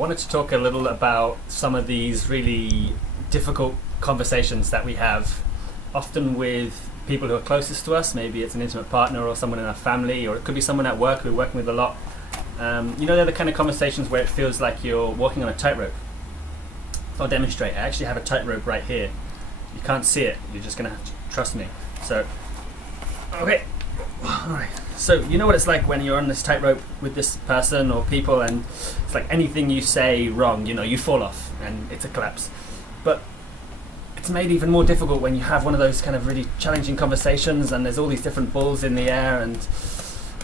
wanted to talk a little about some of these really difficult conversations that we have, often with people who are closest to us. Maybe it's an intimate partner or someone in our family, or it could be someone at work we're working with a lot. They're the kind of conversations where it feels like you're walking on a tightrope. So I'll demonstrate. I actually have a tightrope right here. You can't see it. You're just going to have to trust me. So, okay. All right. So you know what it's like when you're on this tightrope with this person or people, and it's like anything you say wrong, you fall off and it's a collapse. But it's made even more difficult when you have one of those kind of really challenging conversations and there's all these different balls in the air and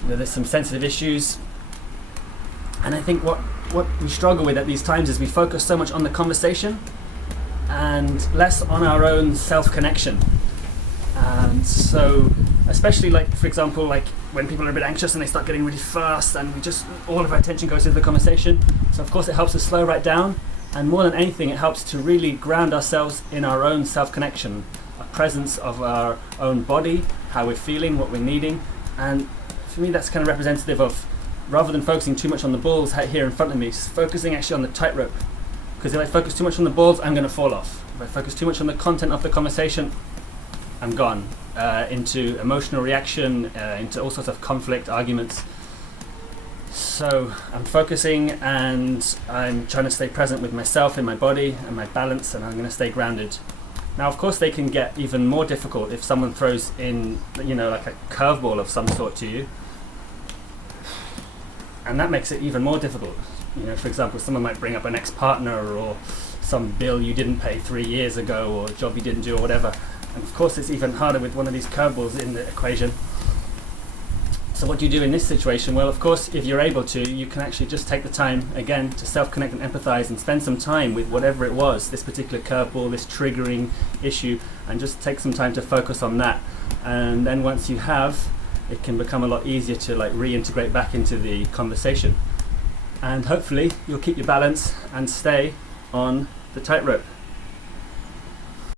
there's some sensitive issues. And I think what we struggle with at these times is we focus so much on the conversation and less on our own self-connection. And so, especially for example, when people are a bit anxious and they start getting really fast and all of our attention goes into the conversation. So of course it helps us slow right down, and more than anything it helps to really ground ourselves in our own self-connection, a presence of our own body, how we're feeling, what we're needing. And for me that's kind of representative of, rather than focusing too much on the balls here in front of me, focusing actually on the tightrope. Because if I focus too much on the balls, I'm going to fall off. If I focus too much on the content of the conversation, I'm gone into emotional reaction, into all sorts of conflict, arguments. So I'm focusing and I'm trying to stay present with myself in my body and my balance, and I'm going to stay grounded. Now, of course, they can get even more difficult if someone throws in, like a curveball of some sort to you. And that makes it even more difficult. For example, someone might bring up an ex-partner or some bill you didn't pay 3 years ago or a job you didn't do or whatever. And of course it's even harder with one of these curveballs in the equation. So what do you do in this situation? Well, of course, if you're able to, you can actually just take the time, again, to self-connect and empathize and spend some time with whatever it was, this particular curveball, this triggering issue, and just take some time to focus on that. And then once you have, it can become a lot easier to reintegrate back into the conversation. And hopefully you'll keep your balance and stay on the tightrope.